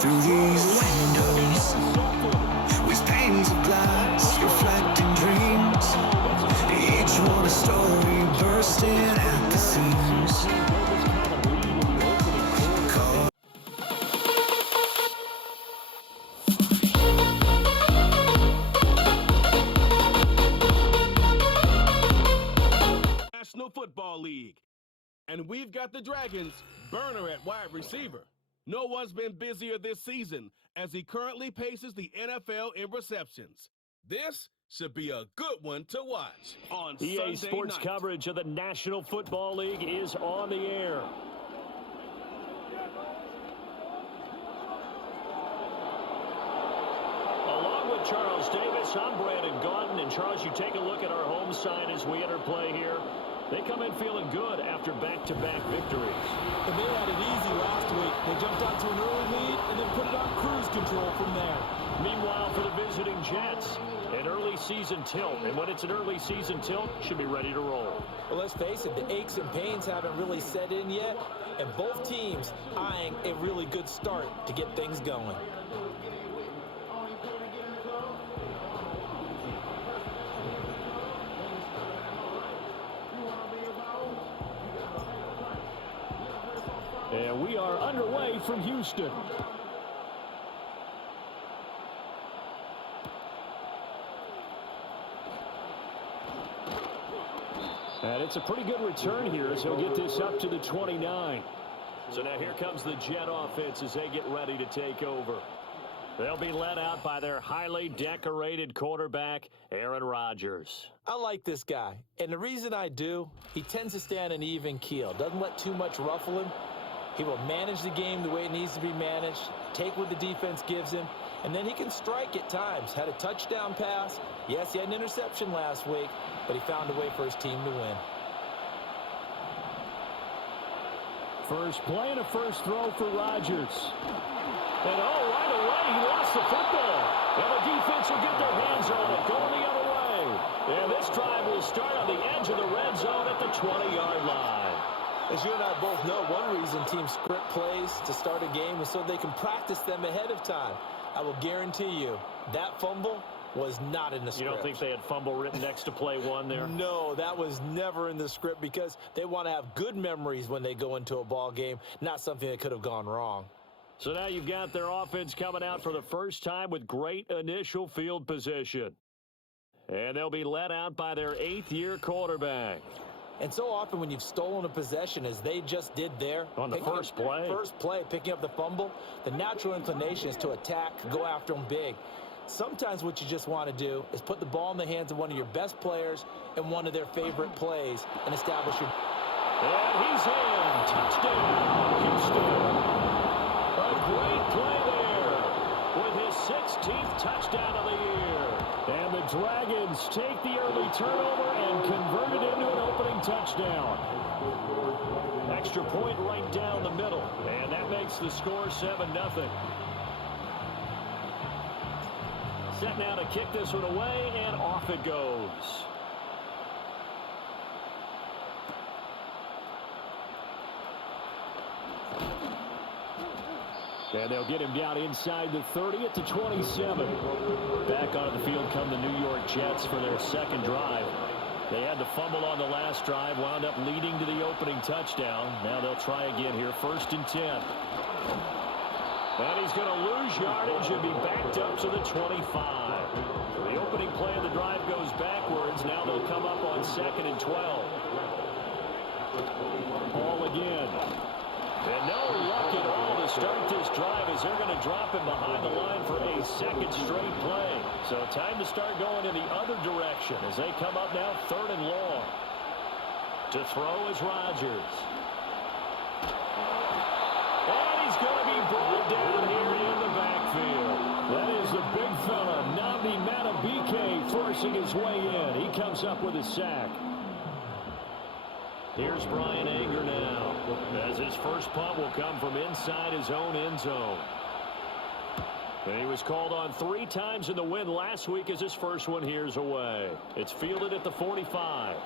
Through these windows, with panes of glass reflecting dreams, each one a story bursting at the seams. National Football League. And we've got the Dragons' burner at wide receiver. No one's been busier this season as he currently paces the NFL in receptions. This should be a good one to watch on EA Sunday Sports night. coverage of the National Football League is on the air. Along with Charles Davis, I'm Brandon Gaudin. And Charles, you take a look at our home side as we enter play here. They come in feeling good after back-to-back victories. And they had it easy last week. They jumped out to an early lead and then put it on cruise control from there. Meanwhile, for the visiting Jets, an early season tilt. And when it's an early season tilt, should be ready to roll. Well, let's face it, the aches and pains haven't really set in yet. And both teams eyeing a really good start to get things going. And we are underway from Houston. And it's a pretty good return here as he'll get this up to the 29. So now here comes the Jet offense as they get ready to take over. They'll be led out by their highly decorated quarterback, Aaron Rodgers. I like this guy. And the reason I do, he tends to stay on an even keel. Doesn't let too much ruffle him. He will manage the game the way it needs to be managed, take what the defense gives him, and then he can strike at times. Had a touchdown pass. Yes, he had an interception last week, but he found a way for his team to win. First play and a first throw for Rodgers. And right away, he lost the football. And the defense will get their hands on it, going the other way. And this drive will start on the edge of the red zone at the 20-yard line. As you and I both know, one reason teams script plays to start a game is so they can practice them ahead of time. I will guarantee you, that fumble was not in the script. You don't think they had fumble written next to play one there? No, that was never in the script because they want to have good memories when they go into a ball game, not something that could have gone wrong. So now you've got their offense coming out for the first time with great initial field position. And they'll be led out by their 8th-year quarterback. And so often when you've stolen a possession, as they just did there, on the first play, picking up the fumble, the natural inclination is to attack, go after them big. Sometimes what you just want to do is put the ball in the hands of one of your best players in one of their favorite plays and establish your... And he's in. Touchdown, Houston. A great play there with his 16th touchdown of the year. And the Dragons take the early turnover and convert it into an opening touchdown. Extra point right down the middle. And that makes the score 7-0. Set now to kick this one away, and off it goes. And they'll get him down inside the 30 at the 27. Back onto the field come the New York Jets for their second drive. They had the fumble on the last drive, wound up leading to the opening touchdown. Now they'll try again here, 1st and 10. And he's going to lose yardage and be backed up to the 25. The opening play of the drive goes backwards. Now they'll come up on 2nd and 12. Ball again. And no luck at all to start this drive as they're going to drop him behind the line for a second straight play. So time to start going in the other direction as they come up now 3rd and long. To throw is Rodgers. And he's going to be brought down here in the backfield. That is the big fella, Nnamdi Madubuike, forcing his way in. He comes up with a sack. Here's Brian Anger now, as his first punt will come from inside his own end zone. And he was called on 3 times in the win last week as his first one here's away. It's fielded at the 45.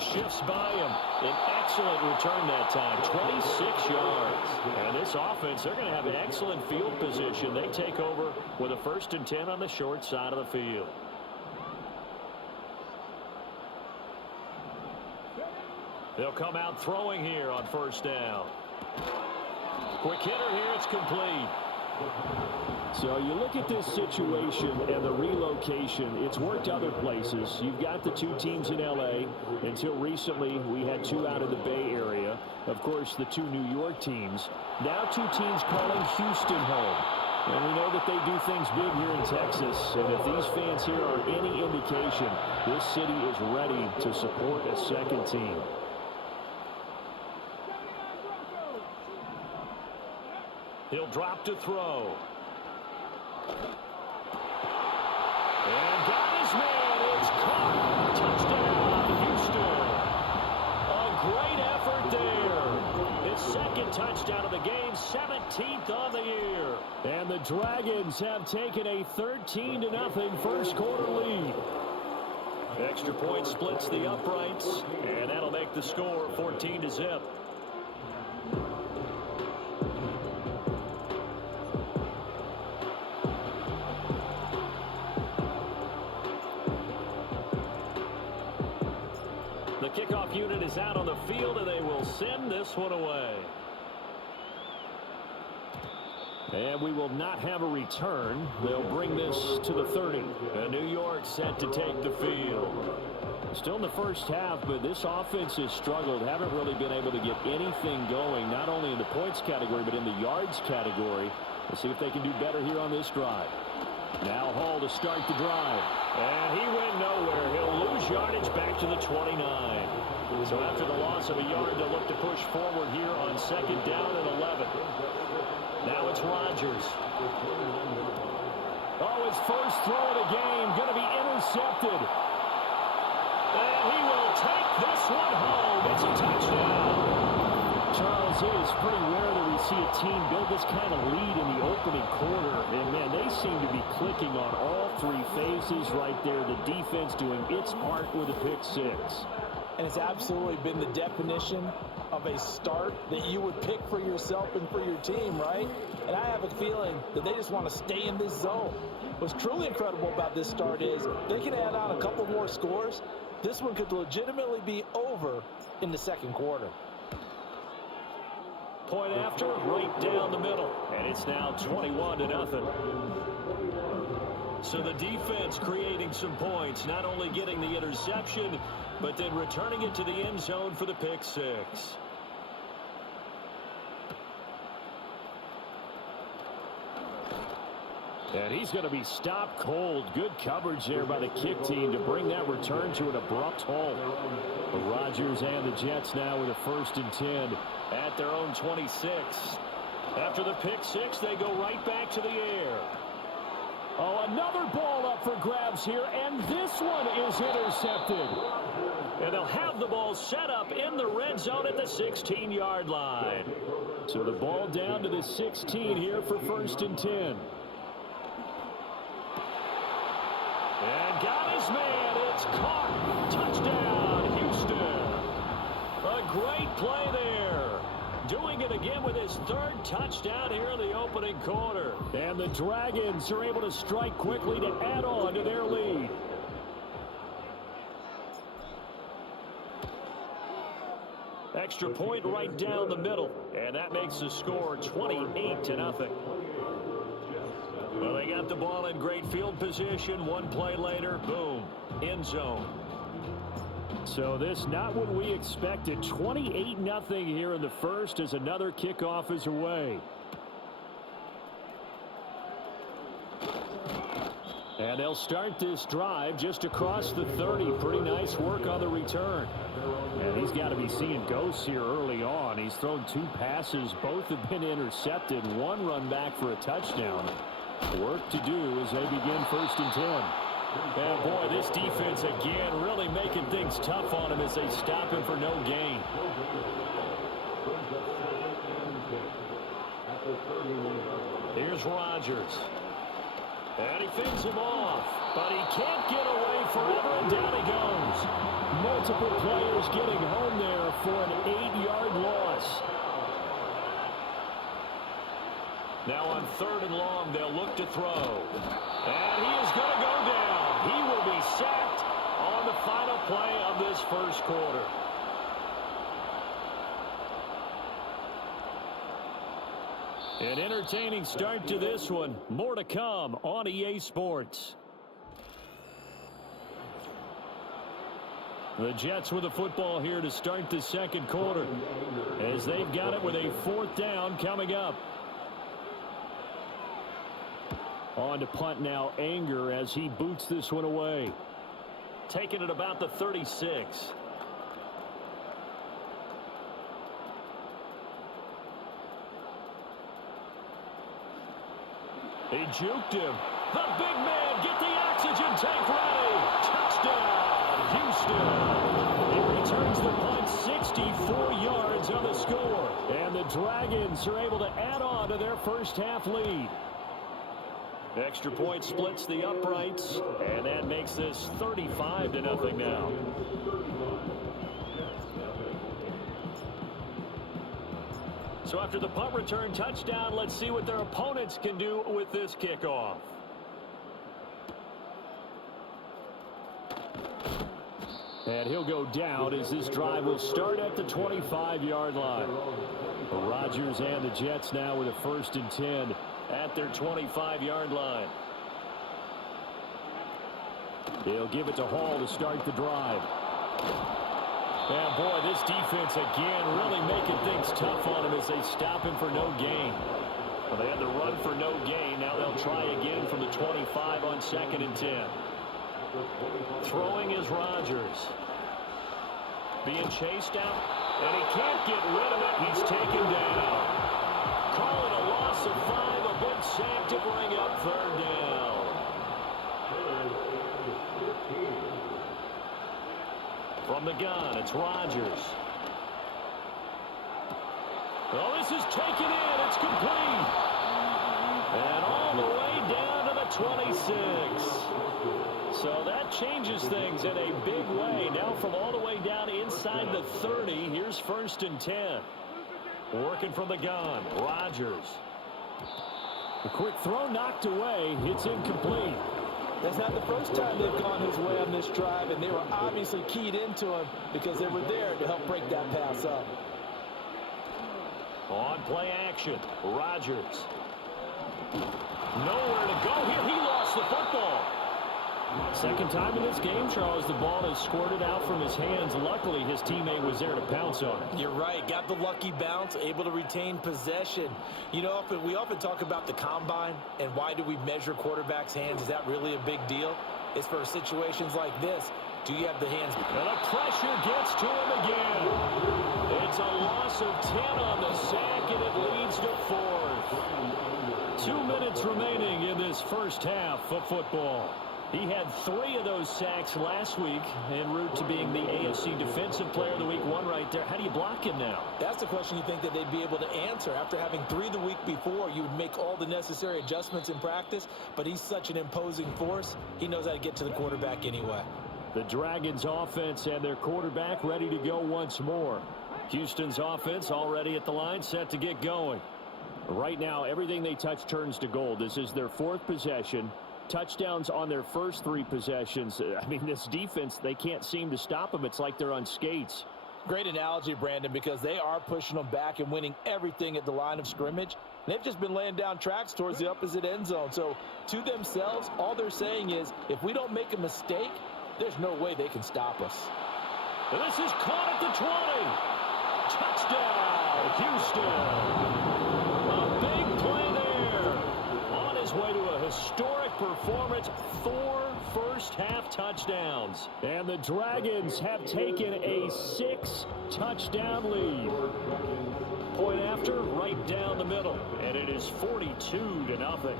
Shifts by him. An excellent return that time. 26 yards. And this offense, they're going to have an excellent field position. They take over with a 1st and 10 on the short side of the field. They'll come out throwing here on 1st down. Quick hitter here. It's complete. So you look at this situation and the relocation. It's worked other places. You've got the 2 teams in L.A. Until recently, we had 2 out of the Bay Area. Of course, the 2 New York teams. Now 2 teams calling Houston home. And we know that they do things big here in Texas. And if these fans here are any indication, this city is ready to support a second team. He'll drop to throw. And got his man. It's caught. Touchdown, Houston. A great effort there. His 2nd touchdown of the game, 17th on the year. And the Dragons have taken a 13-0 first quarter lead. Extra point splits the uprights, and that'll make the score 14-0. The kickoff unit is out on the field, and they will send this one away. And we will not have a return. They'll bring this to the 30. And New York set to take the field. Still in the first half, but this offense has struggled. Haven't really been able to get anything going, not only in the points category, but in the yards category. Let's see if they can do better here on this drive. Now Hall to start the drive. And he went nowhere. He'll lose yardage back to the 29. So after the loss of a yard, they'll look to push forward here on 2nd down and 11. Now it's Rodgers. Oh, his first throw of the game going to be intercepted. And he will take this one home. It's a touchdown. Charles, it is pretty rare that we see a team build this kind of lead in the opening quarter. And, man, they seem to be clicking on all 3 phases right there. The defense doing its part with a pick 6. And it's absolutely been the definition of a start that you would pick for yourself and for your team, right? And I have a feeling that they just want to stay in this zone. What's truly incredible about this start is they can add on a couple more scores. This one could legitimately be over in the 2nd quarter. Point after, right down the middle. And it's now 21-0. So the defense creating some points, not only getting the interception, but then returning it to the end zone for the pick 6. And he's going to be stopped cold. Good coverage there by the kick team to bring that return to an abrupt halt. The Rodgers and the Jets now with a 1st and 10 at their own 26. After the pick 6, they go right back to the air. Oh, another ball up for grabs here, and this one is intercepted. And they'll have the ball set up in the red zone at the 16-yard line. So the ball down to the 16 here for 1st and 10. And got his man. It's caught. Touchdown, Houston. A great play there. Doing it again with his 3rd touchdown here in the opening quarter. And the Dragons are able to strike quickly to add on to their lead. Extra point right down the middle. And that makes the score 28-0. Well, they got the ball in great field position. One play later, boom, end zone. So this not what we expected. 28-0 here in the first as another kickoff is away. And they'll start this drive just across the 30. Pretty nice work on the return. And he's got to be seeing ghosts here early on. He's thrown 2 passes. Both have been intercepted. 1 run back for a touchdown. Work to do as they begin 1st and 10. And boy, this defense again really making things tough on him as they stop him for no gain. Here's Rodgers. And he fends him off. But he can't get away forever, and down he goes. Multiple players getting home there for an 8-yard loss. Now on 3rd and long, they'll look to throw. And he is going to go down. He will be sacked on the final play of this first quarter. An entertaining start to this one. More to come on EA Sports. The Jets with the football here to start the second quarter, as they've got it with a 4th down coming up. On to punt now, Anger, as he boots this one away. Taking it about the 36. He juked him. The big man, get the oxygen tank ready. Touchdown, Houston. He returns the punt, 64 yards on the score. And the Dragons are able to add on to their first half lead. Extra point splits the uprights, and that makes this 35-0 now. So after the punt return touchdown, let's see what their opponents can do with this kickoff. And he'll go down as this drive will start at the 25-yard line. Rodgers and the Jets now with a 1st and 10 at their 25-yard line. They'll give it to Hall to start the drive. And boy, this defense again really making things tough on him as they stop him for no gain. Well, they had the run for no gain. Now they'll try again from the 25 on 2nd and 10. Throwing is Rodgers. Being chased out, and he can't get rid of it. He's taken down. Call it a loss of 5, a big sack to bring up 3rd down. From the gun, it's Rodgers. Oh, this is taken in. It's complete. And all the way down to the 26. So that changes things in a big way. Now from all the way down inside the 30, here's 1st and 10. Working from the gun, Rodgers. A quick throw knocked away. It's incomplete. That's not the first time they've gone his way on this drive, and they were obviously keyed into him because they were there to help break that pass up. On play action, Rodgers. Nowhere to go here. He lost the football. Second time in this game, Charles, the ball has squirted out from his hands. Luckily, his teammate was there to pounce on it. You're right. Got the lucky bounce, able to retain possession. You know, we often talk about the combine and why do we measure quarterbacks' hands. Is that really a big deal? It's for situations like this. Do you have the hands? And the pressure gets to him again. It's a loss of 10 on the sack, and it leads to 4th. 2 minutes remaining in this first half of football. He had 3 of those sacks last week en route to being the AFC Defensive Player of the Week 1 right there. How do you block him now? That's the question you think that they'd be able to answer. After having 3 the week before, you would make all the necessary adjustments in practice, but he's such an imposing force, he knows how to get to the quarterback anyway. The Dragons offense and their quarterback ready to go once more. Houston's offense already at the line, set to get going. Right now, everything they touch turns to gold. This is their 4th possession. Touchdowns on their first 3 possessions. I mean, this defense, they can't seem to stop them. It's like they're on skates. Great analogy, Brandon, because they are pushing them back and winning everything at the line of scrimmage. They've just been laying down tracks towards the opposite end zone. So to themselves, all they're saying is, if we don't make a mistake, there's no way they can stop us. And this is caught at the 20. Touchdown, Houston. A big play there. On his way to a historic performance, 4 first-half touchdowns. And the Dragons have taken a 6-touchdown lead. Point after, right down the middle. And it is 42-0.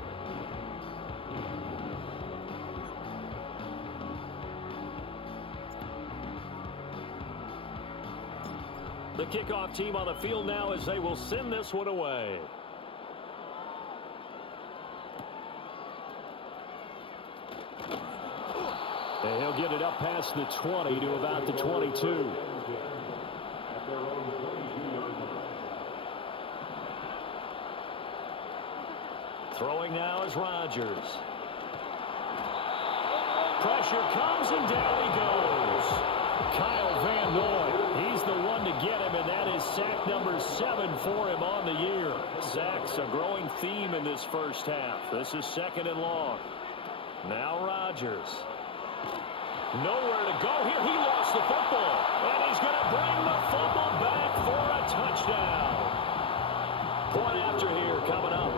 The kickoff team on the field now as they will send this one away. And he'll get it up past the 20 to about the 22. Throwing now is Rodgers. Pressure comes, and down he goes. Kyle Van Noy, he's the one to get him, and that is sack number 7 for him on the year. Sacks a growing theme in this first half. This is 2nd and long. Now Rodgers. Nowhere to go here. He lost the football, and he's going to bring the football back for a touchdown. Point after here coming up.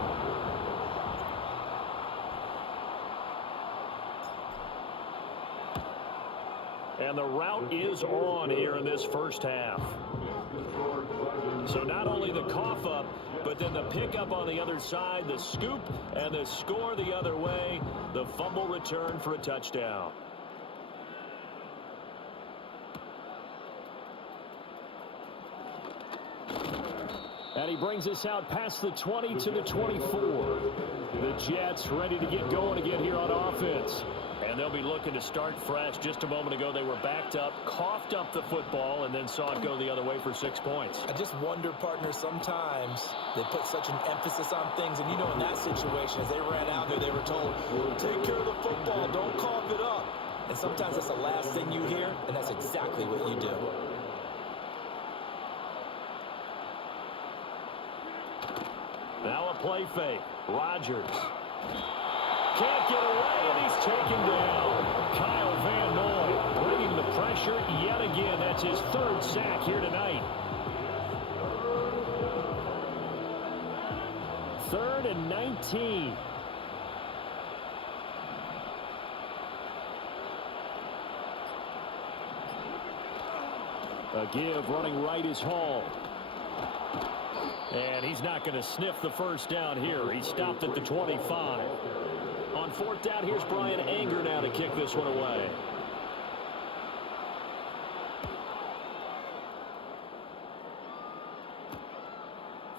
And the route is on here in this first half. So not only the cough up, but then the pickup on the other side, the scoop, and the score the other way. The fumble return for a touchdown. And he brings us out past the 20 to the 24. The Jets ready to get going again here on offense. And they'll be looking to start fresh. Just a moment ago, they were backed up, coughed up the football, and then saw it go the other way for 6 points. I just wonder, partner, sometimes they put such an emphasis on things. And, you know, in that situation, as they ran out there, they were told, take care of the football, don't cough it up. And sometimes that's the last thing you hear, and that's exactly what you do. Now a play fake. Rodgers. Can't get away, and he's taken down. Kyle Van Noy bringing the pressure yet again. That's his 3rd sack here tonight. 3rd and 19. A give running right is Hall. And he's not going to sniff the first down here. He stopped at the 25. On 4th down, here's Brian Anger now to kick this one away.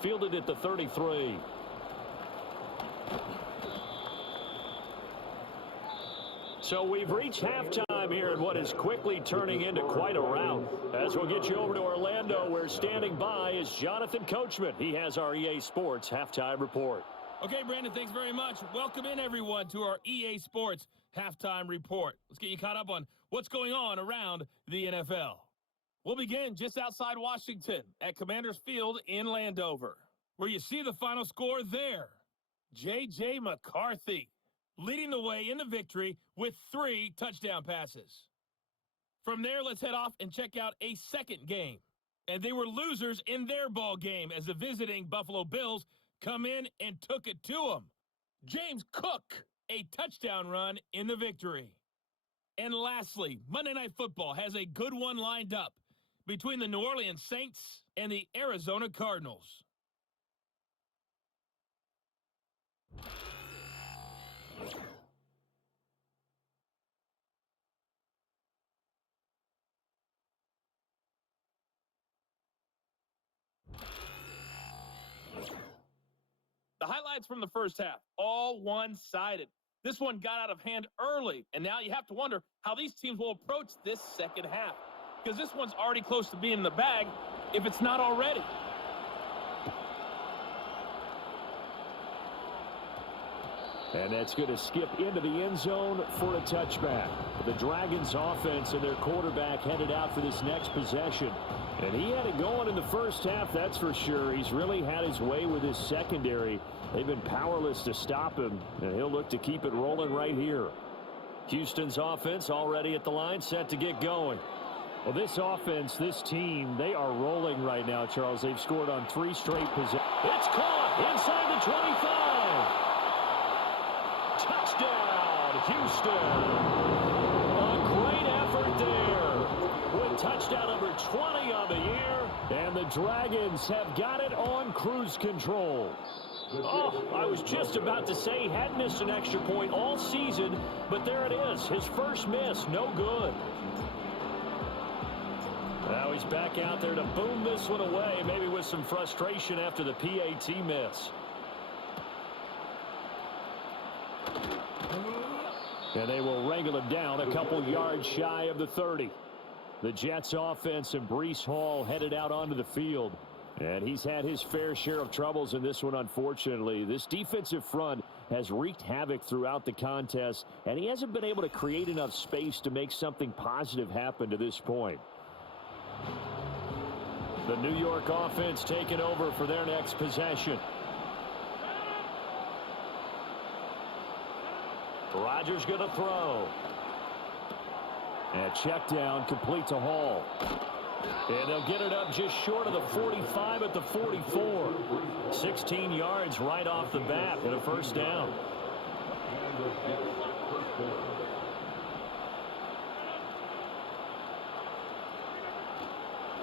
Fielded at the 33. So we've reached halftime here in what is quickly turning into quite a rout. As we'll get you over to Orlando, where standing by is Jonathan Coachman. He has our EA Sports halftime report. Okay, Brandon, thanks very much. Welcome in, everyone, to our EA Sports halftime report. Let's get you caught up on what's going on around the NFL. We'll begin just outside Washington at Commanders Field in Landover, where you see the final score there. J.J. McCarthy leading the way in the victory with 3 touchdown passes. From there, let's head off and check out a second game. And they were losers in their ball game as the visiting Buffalo Bills come in and took it to them. James Cook, a touchdown run in the victory. And lastly, Monday Night Football has a good one lined up between the New Orleans Saints and the Arizona Cardinals. The highlights from the first half, all one-sided. This one got out of hand early, and now you have to wonder how these teams will approach this second half, because this one's already close to being in the bag, if it's not already. And that's going to skip into the end zone for a touchback. The Dragons offense and their quarterback headed out for this next possession. And he had it going in the first half, that's for sure. He's really had his way with his secondary. They've been powerless to stop him, and he'll look to keep it rolling right here. Houston's offense already at the line, set to get going. Well, this offense, this team, they are rolling right now, Charles. They've scored on 3 straight possessions. It's caught inside the 25. Touchdown, Houston. A great effort there with touchdown number 20 on the year. And the Dragons have got it on cruise control. Oh, I was just about to say he hadn't missed an extra point all season, but there it is. His first miss, no good. Now he's back out there to boom this one away, maybe with some frustration after the PAT miss. And they will wrangle it him down a couple yards shy of the 30. The Jets offense and Breece Hall headed out onto the field. And he's had his fair share of troubles in this one, unfortunately. This defensive front has wreaked havoc throughout the contest, and he hasn't been able to create enough space to make something positive happen to this point. The New York offense taking over for their next possession. Rodgers going to throw. And check down, complete to Hall. And they'll get it up just short of the 45 at the 44. 16 yards right off the bat and a first down.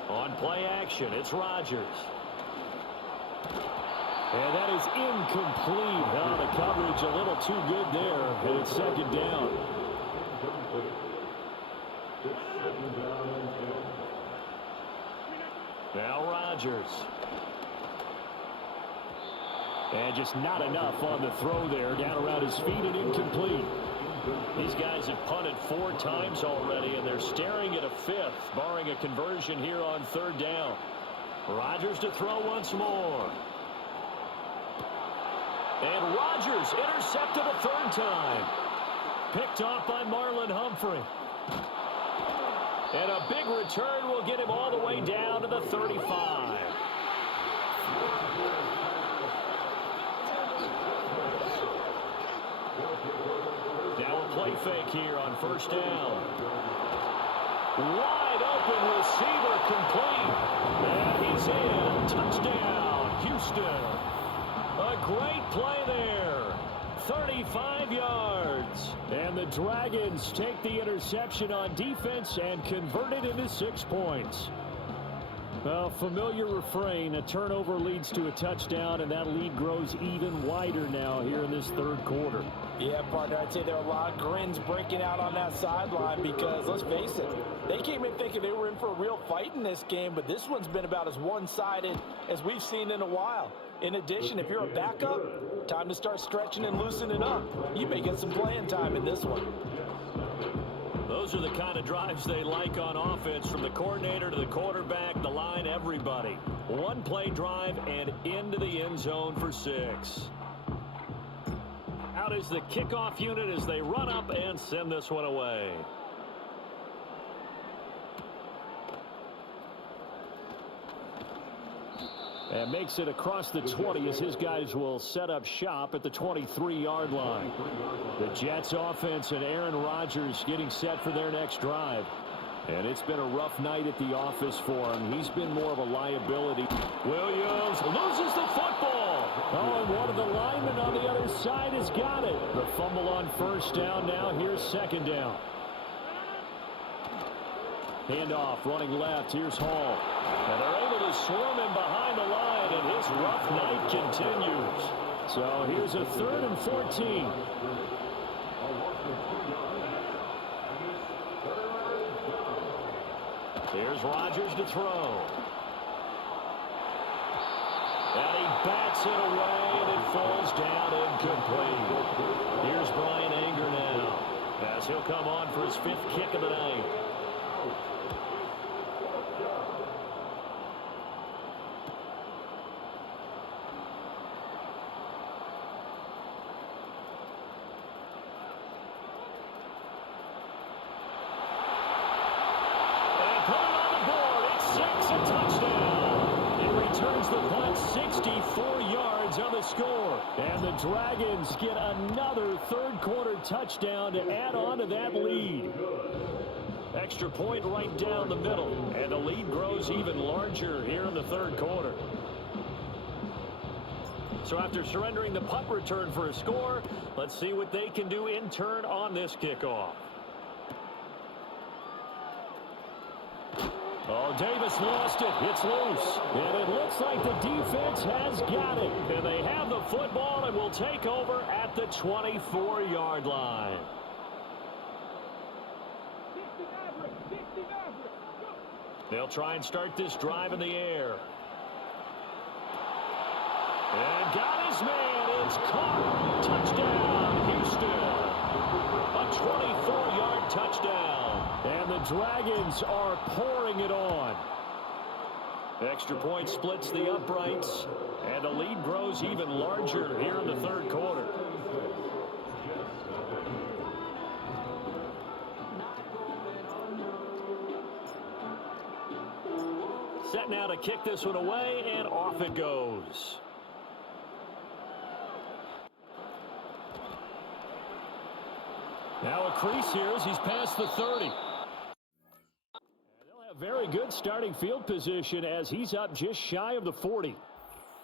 On play action, it's Rodgers. And that is incomplete. Oh, the coverage a little too good there, and it's second down. Now Rodgers. And just not enough on the throw there. Down around his feet and incomplete. These guys have punted 4 times already, and they're staring at a 5th, barring a conversion here on 3rd down. Rodgers to throw once more. And Rodgers intercepted a 3rd time. Picked off by Marlon Humphrey. And a big return will get him all the way down to the 35. Now a play fake here on 1st down. Wide open receiver complete. And he's in. Touchdown, Houston. A great play there. 35 yards. And the Dragons take the interception on defense and convert it into 6 points. A familiar refrain, a turnover leads to a touchdown, and that lead grows even wider now here in this 3rd quarter. Yeah, partner, I'd say there are a lot of grins breaking out on that sideline because, let's face it, they came in thinking they were in for a real fight in this game, but this one's been about as one-sided as we've seen in a while. In addition, if you're a backup, time to start stretching and loosening up. You may get some playing time in this one. Those are the kind of drives they like on offense, from the coordinator to the quarterback, the line, everybody. 1-play drive and into the end zone for 6. Out is the kickoff unit as they run up and send this one away. And makes it across the 20 as his guys will set up shop at the 23-yard line. The Jets offense and Aaron Rodgers getting set for their next drive. And it's been a rough night at the office for him. He's been more of a liability. Williams loses the football. Oh, and one of the linemen on the other side has got it. The fumble on 1st down now. Here's 2nd down. Handoff, running left. Here's Hall. And they're able to swarm him behind the line, and his rough night continues. So here's a 3rd and 14. Here's Rodgers to throw. And he bats it away, and it falls down incomplete. Here's Brian Anger now, as he'll come on for his 5th kick of the night. And the Dragons get another 3rd quarter touchdown to add on to that lead. Extra point right down the middle, and the lead grows even larger here in the 3rd quarter. So after surrendering the punt return for a score, let's see what they can do in turn on this kickoff. Oh, Davis lost it. It's loose. And it looks like the defense has got it. And they have the football and will take over at the 24-yard line. They'll try and start this drive in the air. And got his man. It's caught. Touchdown, Houston. A 24-yard touchdown. And the Dragons are pouring it on. Extra point splits the uprights, and the lead grows even larger here in the third quarter. Set now to kick this one away, and off it goes. Now a crease here as he's past the 30. And they'll have very good starting field position as he's up just shy of the 40.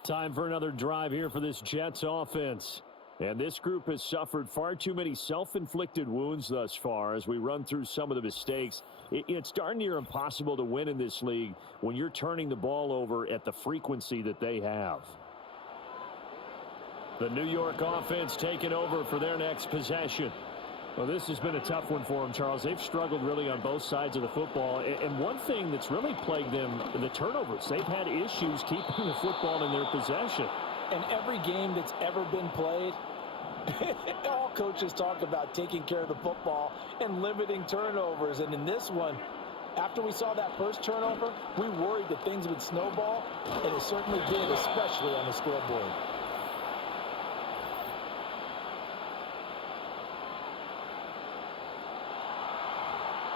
Time for another drive here for this Jets offense. And this group has suffered far too many self-inflicted wounds thus far as we run through some of the mistakes. It's darn near impossible to win in this league when you're turning the ball over at the frequency that they have. The New York offense taking over for their next possession. Well, this has been a tough one for them, Charles. They've struggled really on both sides of the football. And one thing that's really plagued them, the turnovers. They've had issues keeping the football in their possession. And every game that's ever been played, all coaches talk about taking care of the football and limiting turnovers. And in this one, after we saw that first turnover, we worried that things would snowball, and it certainly did, especially on the scoreboard.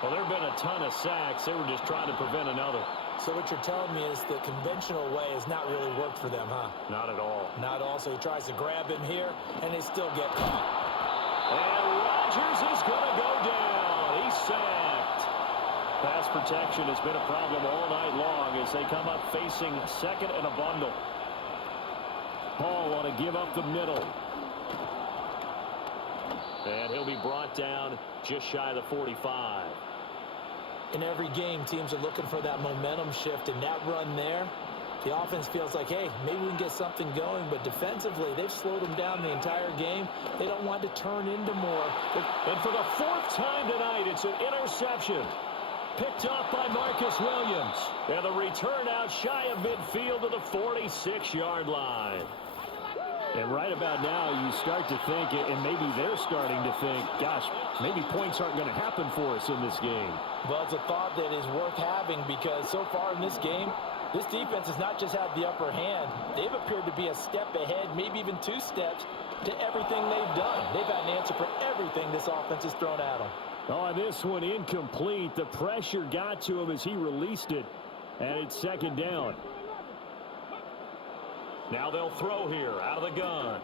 Well, there have been a ton of sacks. They were just trying to prevent another. So what you're telling me is the conventional way has not really worked for them, huh? Not at all. Not at all. So he tries to grab him here, and they still get caught. And Rodgers is going to go down. He's sacked. Pass protection has been a problem all night long as they come up facing second and a bundle. Hall want to give up the middle. And he'll be brought down just shy of the 45. In every game, teams are looking for that momentum shift, and that run there, the offense feels like, hey, maybe we can get something going, but defensively, they've slowed them down the entire game. They don't want to turn into more. And for the fourth time tonight, it's an interception. Picked off by Marcus Williams. And the return out shy of midfield to the 46-yard line. And right about now, you start to think, and maybe they're starting to think, gosh, maybe points aren't going to happen for us in this game. Well, it's a thought that is worth having because so far in this game, this defense has not just had the upper hand. They've appeared to be a step ahead, maybe even two steps, to everything they've done. They've had an answer for everything this offense has thrown at them. Oh, this one incomplete. The pressure got to him as he released it, and it's second down. Now they'll throw here out of the gun.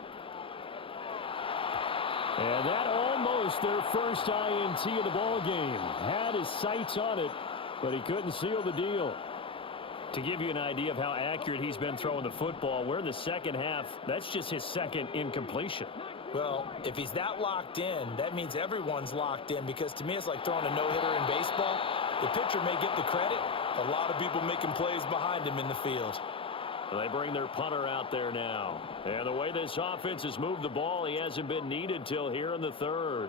And that almost their first INT of the ball game. Had his sights on it, but he couldn't seal the deal. To give you an idea of how accurate he's been throwing the football, we're in the second half. That's just his second incompletion. Well, if he's that locked in, that means everyone's locked in because to me it's like throwing a no-hitter in baseball. The pitcher may get the credit. A lot of people making plays behind him in the field. They bring their punter out there now. And the way this offense has moved the ball, he hasn't been needed till here in the third.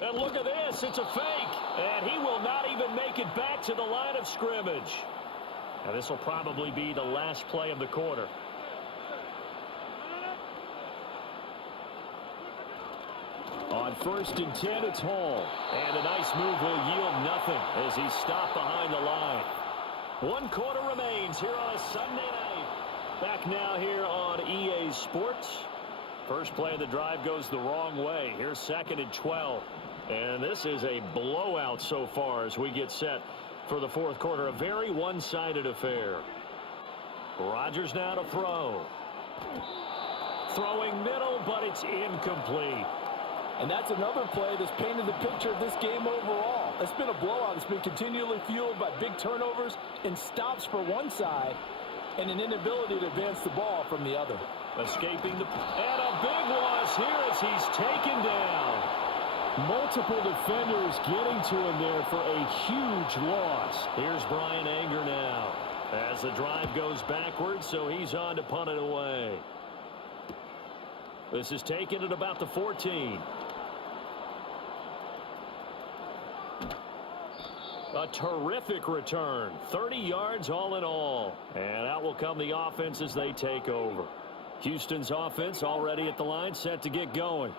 And look at this. It's a fake. And he will not even make it back to the line of scrimmage. And this will probably be the last play of the quarter. On 1st and 10, it's Hall. And a nice move will yield nothing as he's stopped behind the line. 1 quarter remains here on a Sunday night. Back now here on EA Sports. First play of the drive goes the wrong way. Here's 2nd and 12. And this is a blowout so far as we get set for the fourth quarter. A very one-sided affair. Rodgers now to throw. Throwing middle, but it's incomplete. And that's another play that's painted the picture of this game overall. It's been a blowout. It's been continually fueled by big turnovers and stops for one side and an inability to advance the ball from the other. Escaping the... And a big loss here as he's taken down. Multiple defenders getting to him there for a huge loss. Here's Brian Anger now as the drive goes backwards, so he's on to punt it away. This is taken at about the 14. A terrific return. 30 yards all in all. And out will come the offense as they take over. Houston's offense already at the line, set to get going.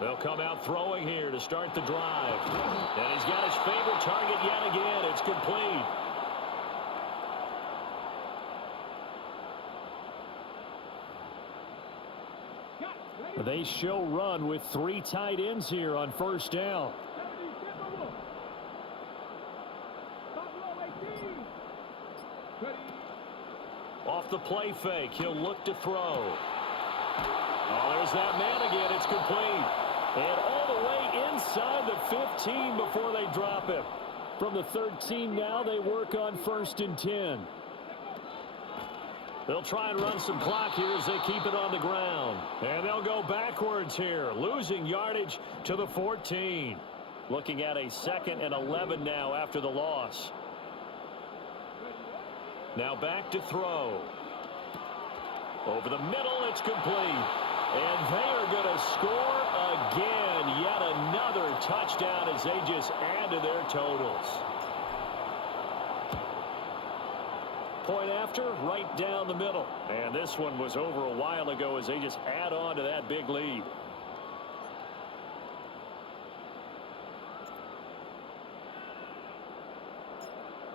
They'll come out throwing here to start the drive. And he's got his favorite target yet again. It's complete. They show run with 3 tight ends here on first down. Off the play fake, he'll look to throw. Oh, there's that man again. It's complete. And all the way inside the 15 before they drop him. From the 13 now, they work on 1st and 10. They'll try and run some clock here as they keep it on the ground. And they'll go backwards here, losing yardage to the 14. Looking at a 2nd and 11 now after the loss. Now back to throw. Over the middle, it's complete. And they are going to score again. Yet another touchdown as they just add to their totals. Point after, right down the middle. And this one was over a while ago as they just add on to that big lead.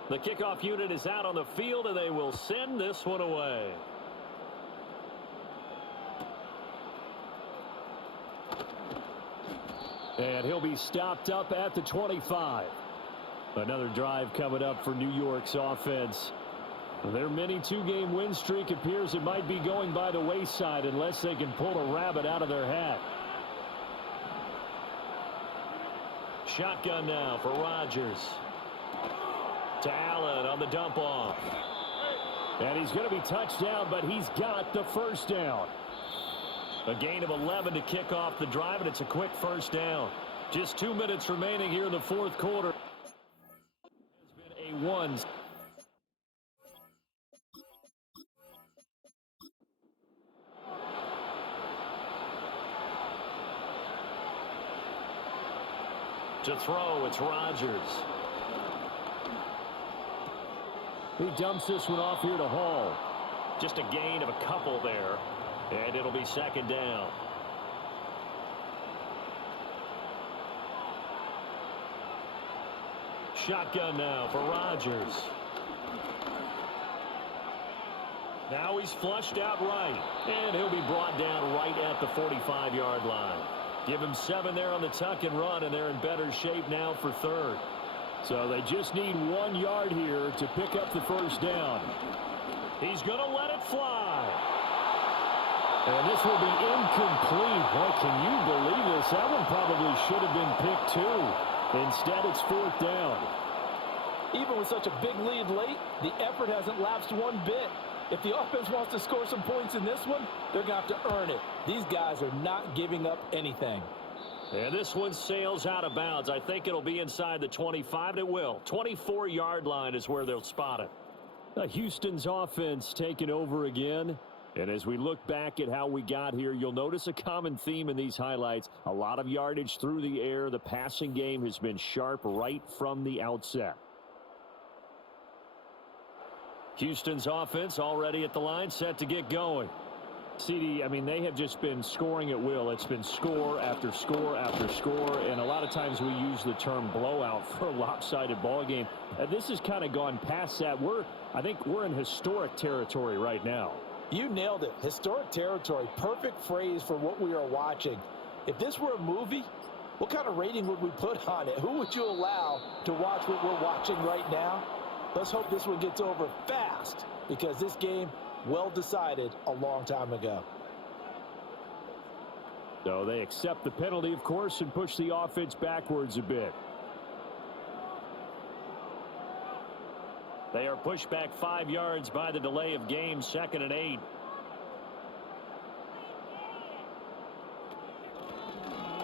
The kickoff unit is out on the field, and they will send this one away. And he'll be stopped up at the 25. Another drive coming up for New York's offense. Their mini 2-game win streak appears it might be going by the wayside unless they can pull a rabbit out of their hat. Shotgun now for Rodgers. To Allen on the dump off. And he's going to be touched down, but he's got the first down. A gain of 11 to kick off the drive, and it's a quick first down. Just 2 minutes remaining here in the 4th quarter. It's been a 1. To throw, it's Rodgers. He dumps this one off here to Hall. Just a gain of a couple there. And it'll be 2nd down. Shotgun now for Rodgers. Now he's flushed out right. And he'll be brought down right at the 45-yard line. Give him 7 there on the tuck and run, and they're in better shape now for 3rd. So they just need 1 yard here to pick up the first down. He's going to let it fly. And this will be incomplete. Boy, can you believe this? That one probably should have been picked too. Instead, it's 4th down. Even with such a big lead late, the effort hasn't lapsed one bit. If the offense wants to score some points in this one, they're going to have to earn it. These guys are not giving up anything. And this one sails out of bounds. I think it'll be inside the 25, and it will. 24-yard line is where they'll spot it. Houston's offense taking over again. And as we look back at how we got here, you'll notice a common theme in these highlights. A lot of yardage through the air. The passing game has been sharp right from the outset. Houston's offense already at the line, set to get going. CD, I mean, they have just been scoring at will. It's been score after score after score, and a lot of times we use the term blowout for a lopsided ball game. This has kind of gone past that. I think we're in historic territory right now. You nailed it. Historic territory. Perfect phrase for what we are watching. If this were a movie, what kind of rating would we put on it? Who would you allow to watch what we're watching right now? Let's hope this one gets over fast, because this game, well decided a long time ago. So they accept the penalty, of course, and push the offense backwards a bit. They are pushed back 5 yards by the delay of game, 2nd and 8.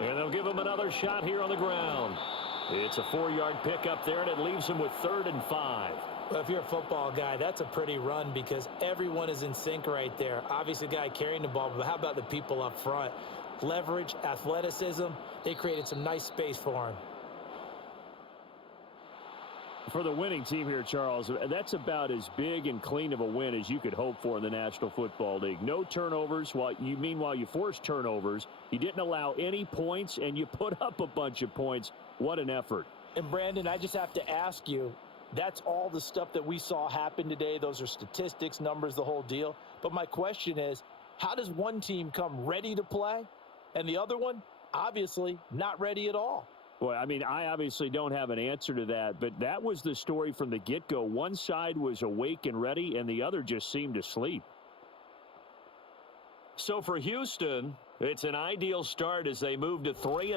And they'll give them another shot here on the ground. It's a 4-yard pickup there, and it leaves them with 3rd and 5. Well, if you're a football guy, that's a pretty run because everyone is in sync right there. Obviously, the guy carrying the ball, but how about the people up front? Leverage, athleticism, they created some nice space for him. For the winning team here, Charles, that's about as big and clean of a win as you could hope for in the National Football League. No turnovers. Meanwhile, you forced turnovers. You didn't allow any points, and you put up a bunch of points. What an effort. And, Brandon, I just have to ask you, that's all the stuff that we saw happen today. Those are statistics, numbers, the whole deal. But my question is, how does one team come ready to play, and the other one, obviously, not ready at all? Boy, I mean, I obviously don't have an answer to that, but that was the story from the get-go. One side was awake and ready, and the other just seemed asleep. So for Houston, it's an ideal start as they move to 3-0.